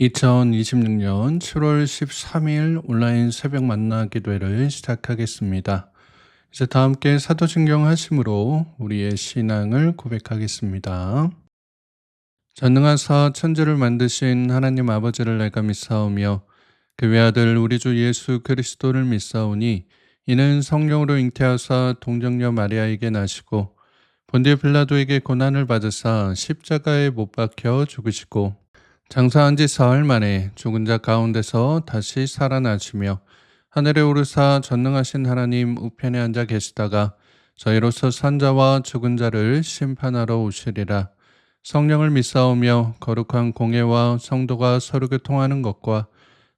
2026년 7월 13일 온라인 새벽 만나 기도회를 시작하겠습니다. 이제 다 함께 사도신경 하심으로 우리의 신앙을 고백하겠습니다. 전능하사 천지를 만드신 하나님 아버지를 내가 믿사오며 그 외아들 우리 주 예수 그리스도를 믿사오니 이는 성령으로 잉태하사 동정녀 마리아에게 나시고 본디오 빌라도에게 고난을 받으사 십자가에 못 박혀 죽으시고 장사한 지 사흘 만에 죽은 자 가운데서 다시 살아나시며 하늘에 오르사 전능하신 하나님 우편에 앉아 계시다가 저희로서 산 자와 죽은 자를 심판하러 오시리라. 성령을 믿사오며 거룩한 공예와 성도가 서로 교통하는 것과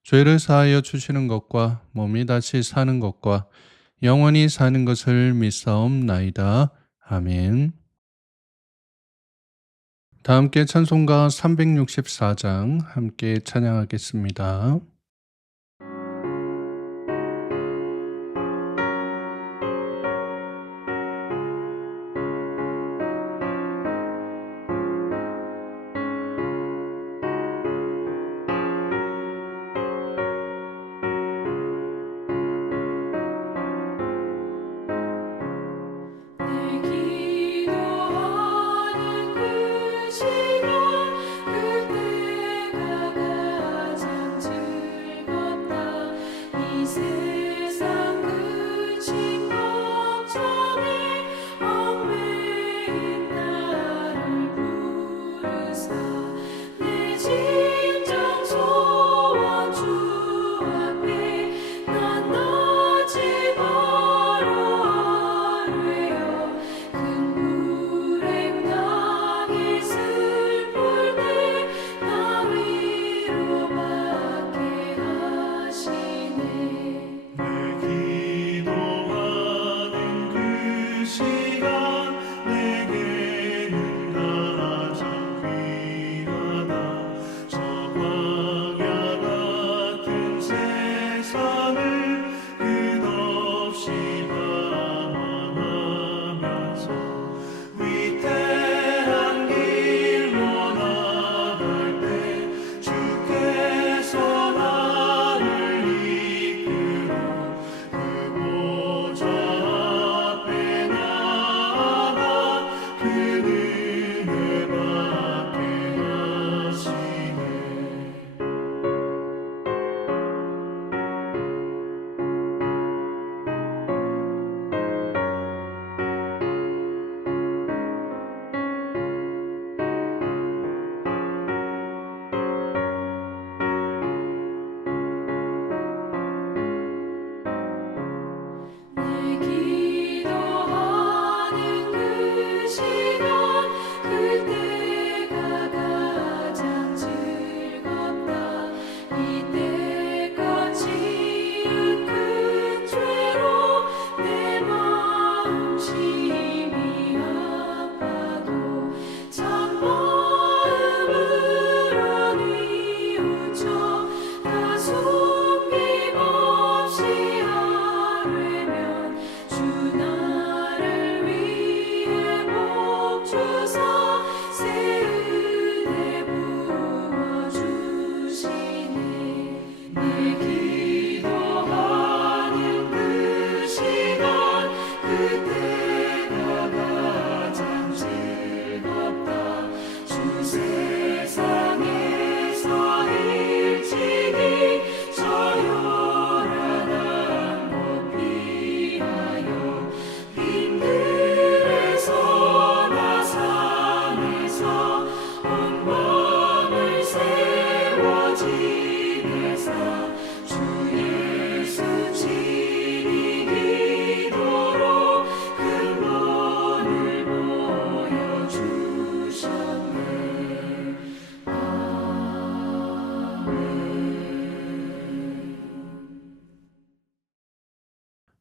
죄를 사하여 주시는 것과 몸이 다시 사는 것과 영원히 사는 것을 믿사옵나이다. 아멘. 다 함께 찬송가 364장 함께 찬양하겠습니다.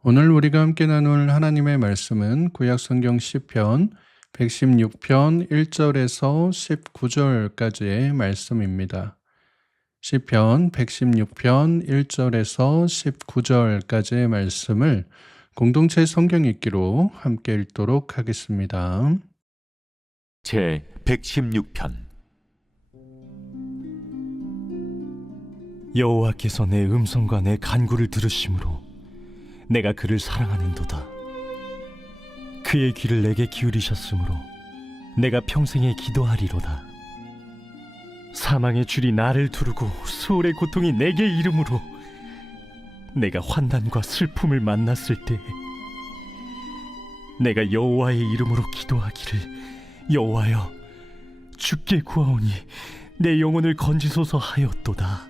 오늘 우리가 함께 나눌 하나님의 말씀은 구약성경 시편 116편 1절에서 19절까지의 말씀입니다. 시편 116편 1절에서 19절까지의 말씀을 공동체 성경 읽기로 함께 읽도록 하겠습니다. 제 116편 여호와께서 내 음성과 내 간구를 들으심으로 내가 그를 사랑하는도다. 그의 귀를 내게 기울이셨으므로 내가 평생에 기도하리로다. 사망의 줄이 나를 두르고 수월의 고통이 내게 이름으로 내가 환난과 슬픔을 만났을 때에 내가 여호와의 이름으로 기도하기를, 여호와여, 주께 구하오니 내 영혼을 건지소서 하였도다.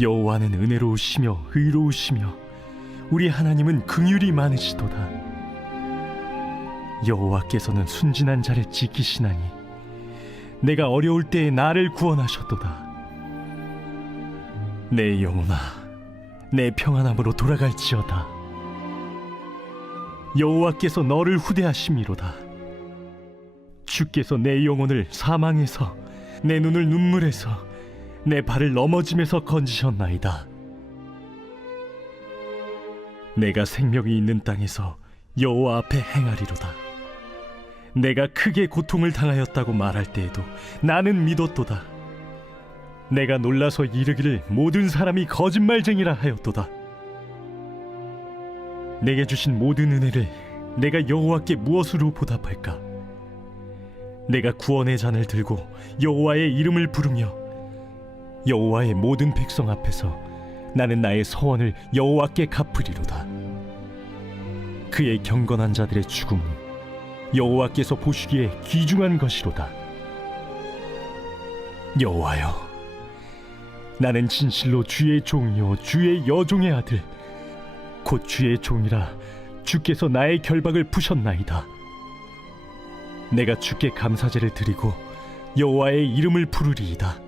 여호와는 은혜로우시며 의로우시며 우리 하나님은 긍휼이 많으시도다. 여호와께서는 순진한 자를 지키시나니 내가 어려울 때에 나를 구원하셨도다. 내 영혼아, 내 평안함으로 돌아갈지어다. 여호와께서 너를 후대하심이로다. 주께서 내 영혼을 사망에서, 내 눈을 눈물에서, 내 발을 넘어짐에서 건지셨나이다. 내가 생명이 있는 땅에서 여호와 앞에 행하리로다. 내가 크게 고통을 당하였다고 말할 때에도 나는 믿었도다. 내가 놀라서 이르기를 모든 사람이 거짓말쟁이라 하였도다. 내게 주신 모든 은혜를 내가 여호와께 무엇으로 보답할까? 내가 구원의 잔을 들고 여호와의 이름을 부르며 여호와의 모든 백성 앞에서 나는 나의 서원을 여호와께 갚으리로다. 그의 경건한 자들의 죽음은 여호와께서 보시기에 귀중한 것이로다. 여호와여, 나는 진실로 주의 종이요 주의 여종의 아들, 곧 주의 종이라 주께서 나의 결박을 푸셨나이다. 내가 주께 감사제를 드리고 여호와의 이름을 부르리이다.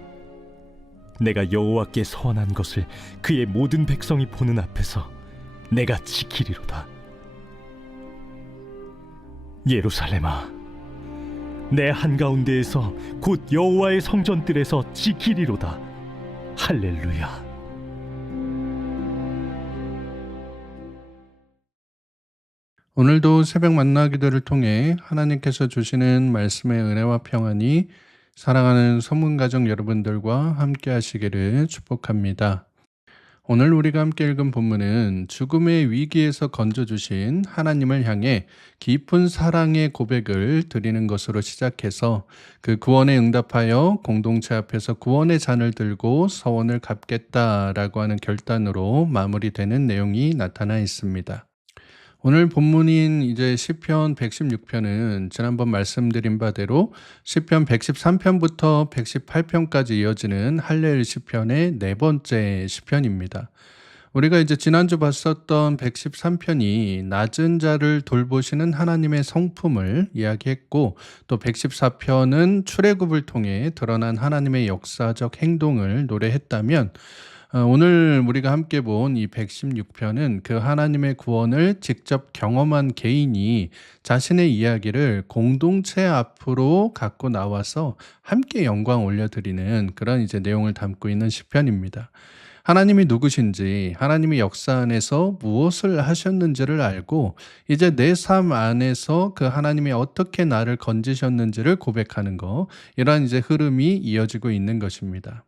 내가 여호와께 서원한 것을 그의 모든 백성이 보는 앞에서 내가 지키리로다. 예루살렘아, 내 한가운데에서 곧 여호와의 성전들에서 지키리로다. 할렐루야. 오늘도 새벽 만나 기도를 통해 하나님께서 주시는 말씀의 은혜와 평안이 사랑하는 성문가족 여러분들과 함께 하시기를 축복합니다. 오늘 우리가 함께 읽은 본문은 죽음의 위기에서 건져주신 하나님을 향해 깊은 사랑의 고백을 드리는 것으로 시작해서 그 구원에 응답하여 공동체 앞에서 구원의 잔을 들고 서원을 갚겠다라고 하는 결단으로 마무리되는 내용이 나타나 있습니다. 오늘 본문인 이제 시편 116편은 지난번 말씀드린 바대로 시편 113편부터 118편까지 이어지는 할렐 시편의 네 번째 시편입니다. 우리가 이제 지난주 봤었던 113편이 낮은 자를 돌보시는 하나님의 성품을 이야기했고, 또 114편은 출애굽을 통해 드러난 하나님의 역사적 행동을 노래했다면, 오늘 우리가 함께 본 이 116편은 그 하나님의 구원을 직접 경험한 개인이 자신의 이야기를 공동체 앞으로 갖고 나와서 함께 영광 올려드리는 그런 이제 내용을 담고 있는 시편입니다. 하나님이 누구신지, 하나님이 역사 안에서 무엇을 하셨는지를 알고 이제 내 삶 안에서 그 하나님이 어떻게 나를 건지셨는지를 고백하는 것, 이러한 이제 흐름이 이어지고 있는 것입니다.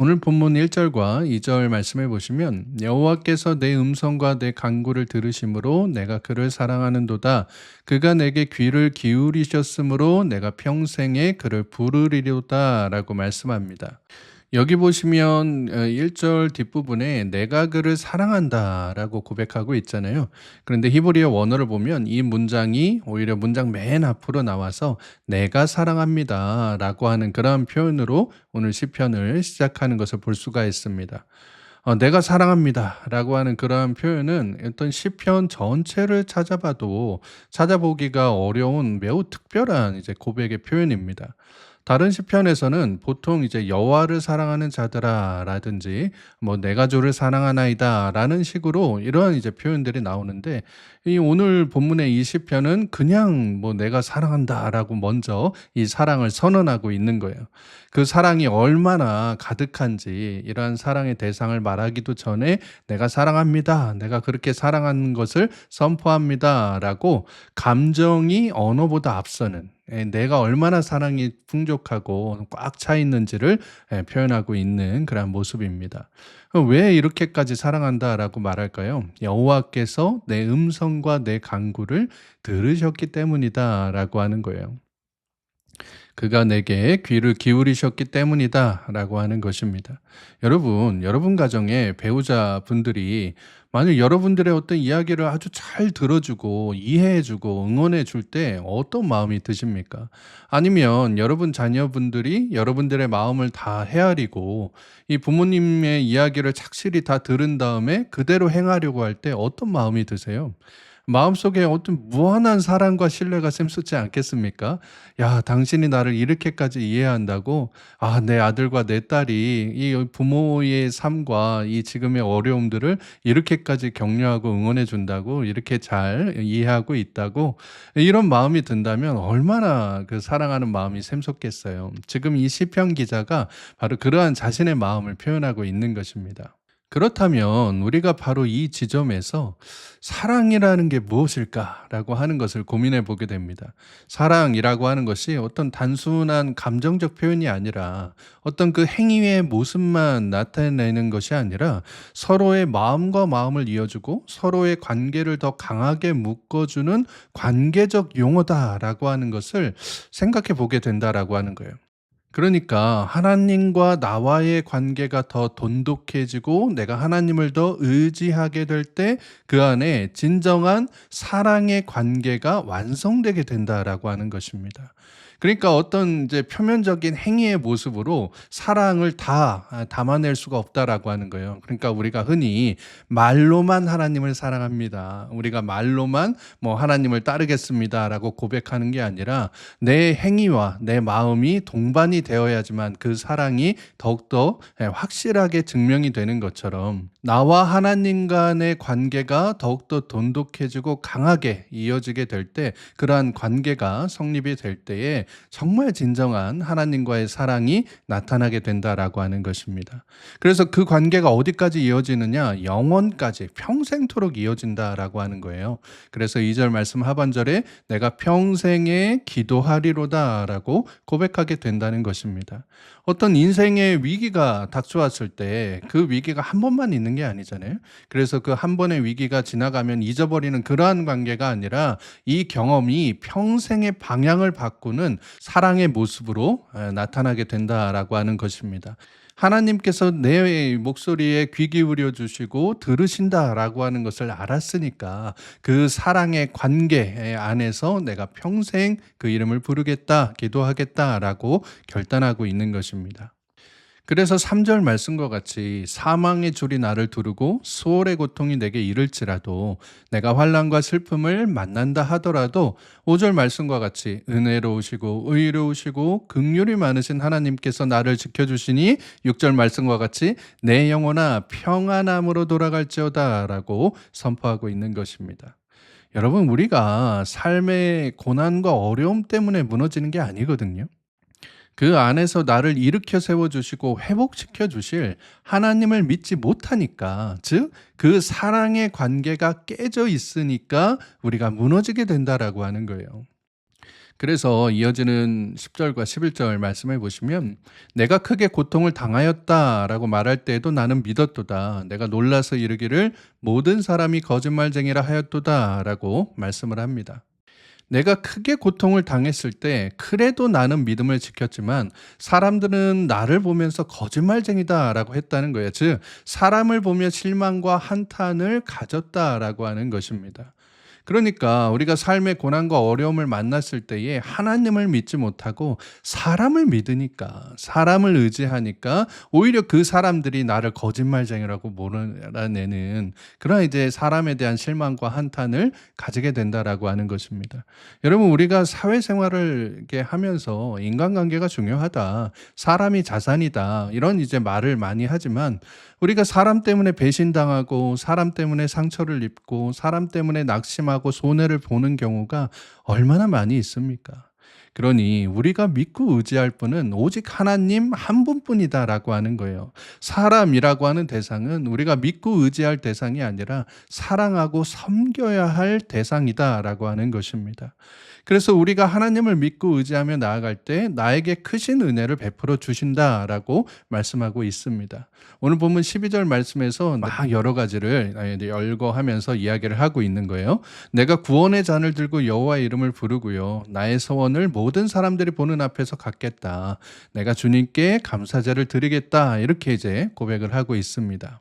오늘 본문 1절과 2절 말씀해 보시면 여호와께서 내 음성과 내 간구를 들으심으로 내가 그를 사랑하는도다. 그가 내게 귀를 기울이셨으므로 내가 평생에 그를 부르리로다 라고 말씀합니다. 여기 보시면 1절 뒷부분에 내가 그를 사랑한다 라고 고백하고 있잖아요. 그런데 히브리어 원어를 보면 이 문장이 오히려 문장 맨 앞으로 나와서 내가 사랑합니다 라고 하는 그런 표현으로 오늘 시편을 시작하는 것을 볼 수가 있습니다. 내가 사랑합니다 라고 하는 그러한 표현은 어떤 시편 전체를 찾아봐도 찾아보기가 어려운 매우 특별한 이제 고백의 표현입니다. 다른 시편에서는 보통 이제 여호와를 사랑하는 자들아 라든지 내가 주를 사랑하나이다 라는 식으로 이러한 이제 표현들이 나오는데, 이 오늘 본문의 이 시편은 그냥 내가 사랑한다 라고 먼저 이 사랑을 선언하고 있는 거예요. 그 사랑이 얼마나 가득한지 이러한 사랑의 대상을 말하기도 전에 내가 사랑합니다, 내가 그렇게 사랑하는 것을 선포합니다 라고 감정이 언어보다 앞서는 내가 얼마나 사랑이 풍족하고 꽉 차 있는지를 표현하고 있는 그런 모습입니다. 왜 이렇게까지 사랑한다라고 말할까요? 여호와께서 내 음성과 내 간구를 들으셨기 때문이다라고 하는 거예요. 그가 내게 귀를 기울이셨기 때문이다라고 하는 것입니다. 여러분 가정에 배우자분들이 만약 여러분들의 어떤 이야기를 아주 잘 들어주고 이해해주고 응원해줄 때 어떤 마음이 드십니까? 아니면 여러분 자녀분들이 여러분들의 마음을 다 헤아리고 이 부모님의 이야기를 착실히 다 들은 다음에 그대로 행하려고 할 때 어떤 마음이 드세요? 마음속에 어떤 무한한 사랑과 신뢰가 샘솟지 않겠습니까? 야, 당신이 나를 이렇게까지 이해한다고? 아, 내 아들과 내 딸이 이 부모의 삶과 이 지금의 어려움들을 이렇게까지 격려하고 응원해 준다고? 이렇게 잘 이해하고 있다고? 이런 마음이 든다면 얼마나 그 사랑하는 마음이 샘솟겠어요. 지금 이 시편 기자가 바로 그러한 자신의 마음을 표현하고 있는 것입니다. 그렇다면 우리가 바로 이 지점에서 사랑이라는 게 무엇일까라고 하는 것을 고민해 보게 됩니다. 사랑이라고 하는 것이 어떤 단순한 감정적 표현이 아니라 어떤 그 행위의 모습만 나타내는 것이 아니라 서로의 마음과 마음을 이어주고 서로의 관계를 더 강하게 묶어주는 관계적 용어다라고 하는 것을 생각해 보게 된다라고 하는 거예요. 그러니까 하나님과 나와의 관계가 더 돈독해지고 내가 하나님을 더 의지하게 될 때 그 안에 진정한 사랑의 관계가 완성되게 된다라고 하는 것입니다. 그러니까 어떤 이제 표면적인 행위의 모습으로 사랑을 다 담아낼 수가 없다라고 하는 거예요. 그러니까 우리가 흔히 말로만 하나님을 사랑합니다. 우리가 말로만 뭐 하나님을 따르겠습니다라고 고백하는 게 아니라 내 행위와 내 마음이 동반이 되어야지만 그 사랑이 더욱더 확실하게 증명이 되는 것처럼 나와 하나님 간의 관계가 더욱더 돈독해지고 강하게 이어지게 될 때 그러한 관계가 성립이 될 때에 정말 진정한 하나님과의 사랑이 나타나게 된다라고 하는 것입니다. 그래서 그 관계가 어디까지 이어지느냐? 영원까지 평생토록 이어진다라고 하는 거예요. 그래서 2절 말씀 하반절에 내가 평생에 기도하리로다라고 고백하게 된다는 것입니다. 어떤 인생의 위기가 닥쳐왔을 때 그 위기가 한 번만 있는 게 아니잖아요. 그래서 그 한 번의 위기가 지나가면 잊어버리는 그러한 관계가 아니라 이 경험이 평생의 방향을 바꾸는 사랑의 모습으로 나타나게 된다라고 하는 것입니다. 하나님께서 내 목소리에 귀 기울여 주시고 들으신다라고 하는 것을 알았으니까 그 사랑의 관계 안에서 내가 평생 그 이름을 부르겠다, 기도하겠다라고 결단하고 있는 것입니다. 그래서 3절 말씀과 같이 사망의 줄이 나를 두르고 수월의 고통이 내게 이를지라도 내가 환난과 슬픔을 만난다 하더라도 5절 말씀과 같이 은혜로우시고 의로우시고 긍휼이 많으신 하나님께서 나를 지켜주시니 6절 말씀과 같이 내 영혼아 평안함으로 돌아갈지어다라고 선포하고 있는 것입니다. 여러분, 우리가 삶의 고난과 어려움 때문에 무너지는 게 아니거든요. 그 안에서 나를 일으켜 세워주시고 회복시켜 주실 하나님을 믿지 못하니까, 즉 그 사랑의 관계가 깨져 있으니까 우리가 무너지게 된다라고 하는 거예요. 그래서 이어지는 10절과 11절 말씀해 보시면 내가 크게 고통을 당하였다라고 말할 때에도 나는 믿었도다. 내가 놀라서 이르기를 모든 사람이 거짓말쟁이라 하였도다라고 말씀을 합니다. 내가 크게 고통을 당했을 때 그래도 나는 믿음을 지켰지만 사람들은 나를 보면서 거짓말쟁이다라고 했다는 거예요. 즉 사람을 보며 실망과 한탄을 가졌다라고 하는 것입니다. 그러니까 우리가 삶의 고난과 어려움을 만났을 때에 하나님을 믿지 못하고 사람을 믿으니까, 사람을 의지하니까 오히려 그 사람들이 나를 거짓말쟁이라고 몰아내는 그런 이제 사람에 대한 실망과 한탄을 가지게 된다라고 하는 것입니다. 여러분, 우리가 사회생활을 이렇게 하면서 인간관계가 중요하다, 사람이 자산이다, 이런 이제 말을 많이 하지만 우리가 사람 때문에 배신당하고 사람 때문에 상처를 입고 사람 때문에 낙심하고 손해를 보는 경우가 얼마나 많이 있습니까? 그러니 우리가 믿고 의지할 분은 오직 하나님 한 분뿐이다라고 하는 거예요. 사람이라고 하는 대상은 우리가 믿고 의지할 대상이 아니라 사랑하고 섬겨야 할 대상이다라고 하는 것입니다. 그래서 우리가 하나님을 믿고 의지하며 나아갈 때 나에게 크신 은혜를 베풀어 주신다라고 말씀하고 있습니다. 오늘 본문 12절 말씀에서 막 여러 가지를 열거하면서 이야기를 하고 있는 거예요. 내가 구원의 잔을 들고 여호와의 이름을 부르고요. 나의 소원을 모든 사람들이 보는 앞에서 갖겠다. 내가 주님께 감사제를 드리겠다. 이렇게 이제 고백을 하고 있습니다.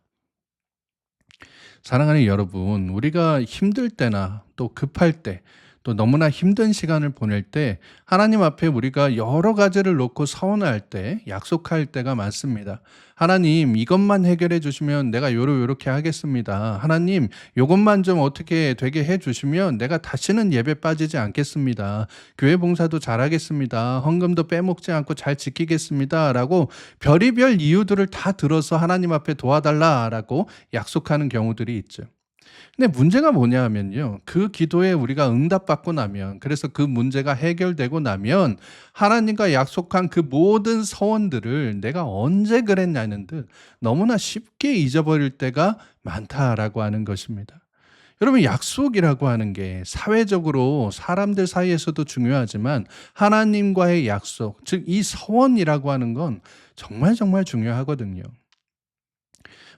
사랑하는 여러분, 우리가 힘들 때나 또 급할 때, 또 너무나 힘든 시간을 보낼 때 하나님 앞에 우리가 여러 가지를 놓고 서원할 때, 약속할 때가 많습니다. 하나님, 이것만 해결해 주시면 내가 요렇게 하겠습니다. 하나님, 요것만 좀 어떻게 되게 해 주시면 내가 다시는 예배 빠지지 않겠습니다. 교회 봉사도 잘하겠습니다. 헌금도 빼먹지 않고 잘 지키겠습니다. 라고 별의별 이유들을 다 들어서 하나님 앞에 도와달라라고 약속하는 경우들이 있죠. 근데 문제가 뭐냐 하면요. 그 기도에 우리가 응답받고 나면, 그래서 그 문제가 해결되고 나면 하나님과 약속한 그 모든 서원들을 내가 언제 그랬냐는 듯 너무나 쉽게 잊어버릴 때가 많다라고 하는 것입니다. 여러분, 약속이라고 하는 게 사회적으로 사람들 사이에서도 중요하지만 하나님과의 약속, 즉 이 서원이라고 하는 건 정말 중요하거든요.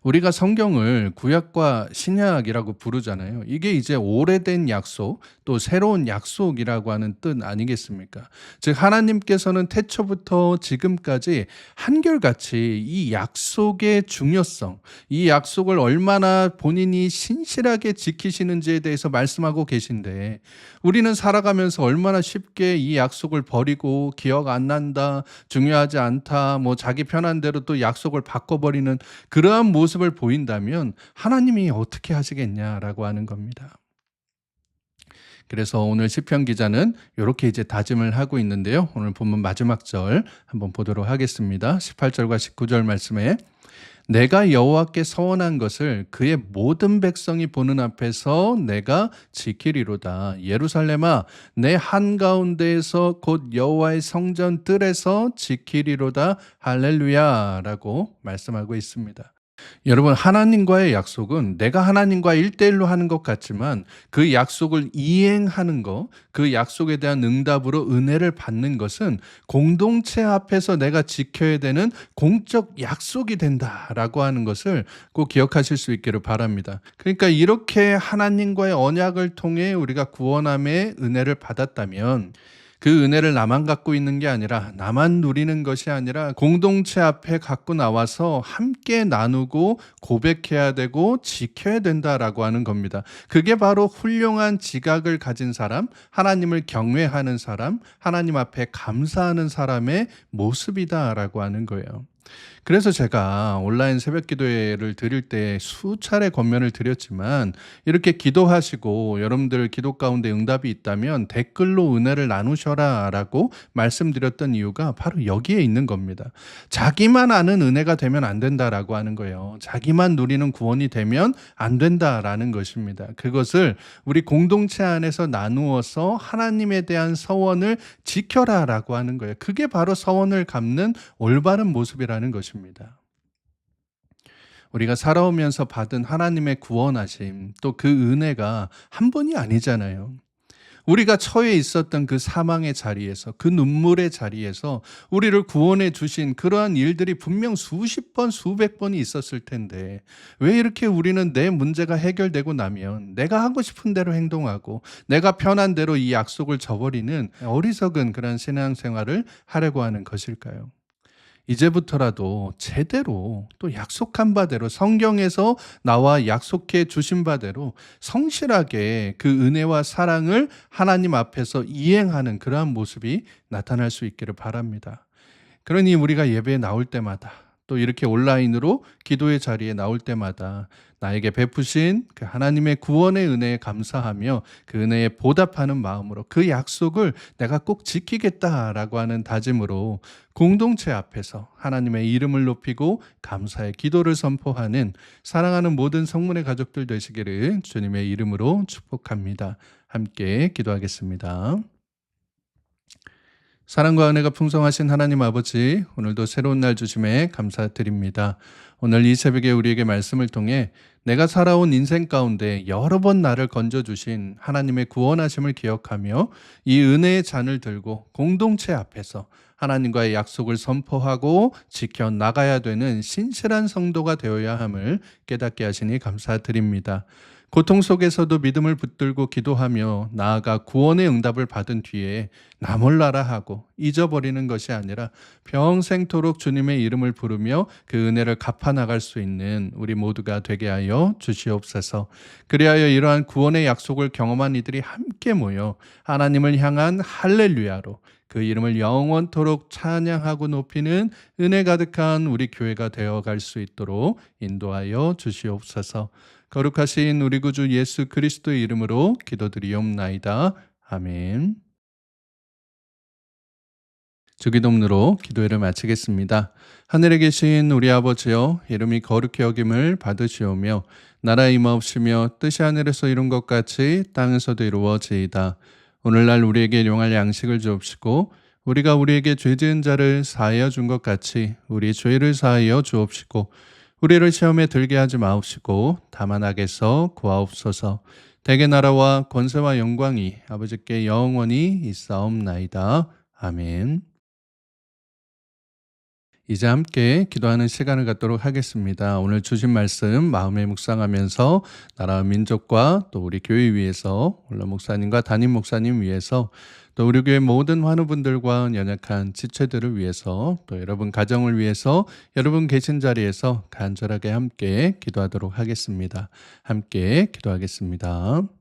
우리가 성경을 구약과 신약이라고 부르잖아요. 이게 이제 오래된 약속, 또 새로운 약속이라고 하는 뜻 아니겠습니까? 즉 하나님께서는 태초부터 지금까지 한결같이 이 약속의 중요성, 이 약속을 얼마나 본인이 신실하게 지키시는지에 대해서 말씀하고 계신데, 우리는 살아가면서 얼마나 쉽게 이 약속을 버리고 기억 안 난다, 중요하지 않다, 뭐 자기 편한 대로 또 약속을 바꿔버리는 그러한 모습을 보인다면 하나님이 어떻게 하시겠냐라고 하는 겁니다. 그래서 오늘 시편 기자는 이렇게 이제 다짐을 하고 있는데요. 오늘 본문 마지막 절 한번 보도록 하겠습니다. 18절과 19절 말씀에 내가 여호와께 서원한 것을 그의 모든 백성이 보는 앞에서 내가 지키리로다. 예루살렘아, 내 한가운데에서 곧 여호와의 성전 뜰에서 지키리로다. 할렐루야라고 말씀하고 있습니다. 여러분, 하나님과의 약속은 내가 하나님과 1대1로 하는 것 같지만 그 약속을 이행하는 것, 그 약속에 대한 응답으로 은혜를 받는 것은 공동체 앞에서 내가 지켜야 되는 공적 약속이 된다라고 하는 것을 꼭 기억하실 수 있기를 바랍니다. 그러니까 이렇게 하나님과의 언약을 통해 우리가 구원함의 은혜를 받았다면 그 은혜를 나만 갖고 있는 게 아니라, 나만 누리는 것이 아니라 공동체 앞에 갖고 나와서 함께 나누고 고백해야 되고 지켜야 된다라고 하는 겁니다. 그게 바로 훌륭한 지각을 가진 사람, 하나님을 경외하는 사람, 하나님 앞에 감사하는 사람의 모습이다라고 하는 거예요. 그래서 제가 온라인 새벽 기도회를 드릴 때 수차례 권면을 드렸지만, 이렇게 기도하시고 여러분들 기도 가운데 응답이 있다면 댓글로 은혜를 나누셔라 라고 말씀드렸던 이유가 바로 여기에 있는 겁니다. 자기만 아는 은혜가 되면 안 된다라고 하는 거예요. 자기만 누리는 구원이 되면 안 된다라는 것입니다. 그것을 우리 공동체 안에서 나누어서 하나님에 대한 서원을 지켜라 라고 하는 거예요. 그게 바로 서원을 갚는 올바른 모습이라는 것입니다. 우리가 살아오면서 받은 하나님의 구원하심, 또 그 은혜가 한 번이 아니잖아요. 우리가 처해 있었던 그 사망의 자리에서, 그 눈물의 자리에서 우리를 구원해 주신 그러한 일들이 분명 수십 번, 수백 번이 있었을 텐데, 왜 이렇게 우리는 내 문제가 해결되고 나면 내가 하고 싶은 대로 행동하고 내가 편한 대로 이 약속을 저버리는 어리석은 그런 신앙생활을 하려고 하는 것일까요? 이제부터라도 제대로, 또 약속한 바대로, 성경에서 나와 약속해 주신 바대로 성실하게 그 은혜와 사랑을 하나님 앞에서 이행하는 그러한 모습이 나타날 수 있기를 바랍니다. 그러니 우리가 예배에 나올 때마다, 또 이렇게 온라인으로 기도의 자리에 나올 때마다 나에게 베푸신 그 하나님의 구원의 은혜에 감사하며 그 은혜에 보답하는 마음으로 그 약속을 내가 꼭 지키겠다라고 하는 다짐으로 공동체 앞에서 하나님의 이름을 높이고 감사의 기도를 선포하는 사랑하는 모든 성문의 가족들 되시기를 주님의 이름으로 축복합니다. 함께 기도하겠습니다. 사랑과 은혜가 풍성하신 하나님 아버지, 오늘도 새로운 날 주심에 감사드립니다. 오늘 이 새벽에 우리에게 말씀을 통해 내가 살아온 인생 가운데 여러 번 나를 건져주신 하나님의 구원하심을 기억하며 이 은혜의 잔을 들고 공동체 앞에서 하나님과의 약속을 선포하고 지켜나가야 되는 신실한 성도가 되어야 함을 깨닫게 하시니 감사드립니다. 고통 속에서도 믿음을 붙들고 기도하며 나아가 구원의 응답을 받은 뒤에 나 몰라라 하고 잊어버리는 것이 아니라 평생토록 주님의 이름을 부르며 그 은혜를 갚아나갈 수 있는 우리 모두가 되게 하여 주시옵소서. 그리하여 이러한 구원의 약속을 경험한 이들이 함께 모여 하나님을 향한 할렐루야로 그 이름을 영원토록 찬양하고 높이는 은혜 가득한 우리 교회가 되어갈 수 있도록 인도하여 주시옵소서. 거룩하신 우리 구주 예수 그리스도의 이름으로 기도드리옵나이다. 아멘. 주기도문으로 기도회를 마치겠습니다. 하늘에 계신 우리 아버지여, 이름이 거룩히 여김을 받으시오며 나라의 임하옵시며 뜻이 하늘에서 이룬 것 같이 땅에서도 이루어지이다. 오늘날 우리에게 일용할 양식을 주옵시고 우리가 우리에게 죄 지은 자를 사하여 준 것 같이 우리 죄를 사하여 주옵시고 우리를 시험에 들게 하지 마옵시고 다만 악에서 구하옵소서. 대개 나라와 권세와 영광이 아버지께 영원히 있사옵나이다. 아멘. 이제 함께 기도하는 시간을 갖도록 하겠습니다. 오늘 주신 말씀 마음에 묵상하면서 나라와 민족과 또 우리 교회 위해서, 물론 목사님과 담임 목사님 위해서, 또 우리 교회 모든 환우분들과 연약한 지체들을 위해서, 또 여러분 가정을 위해서 여러분 계신 자리에서 간절하게 함께 기도하도록 하겠습니다. 함께 기도하겠습니다.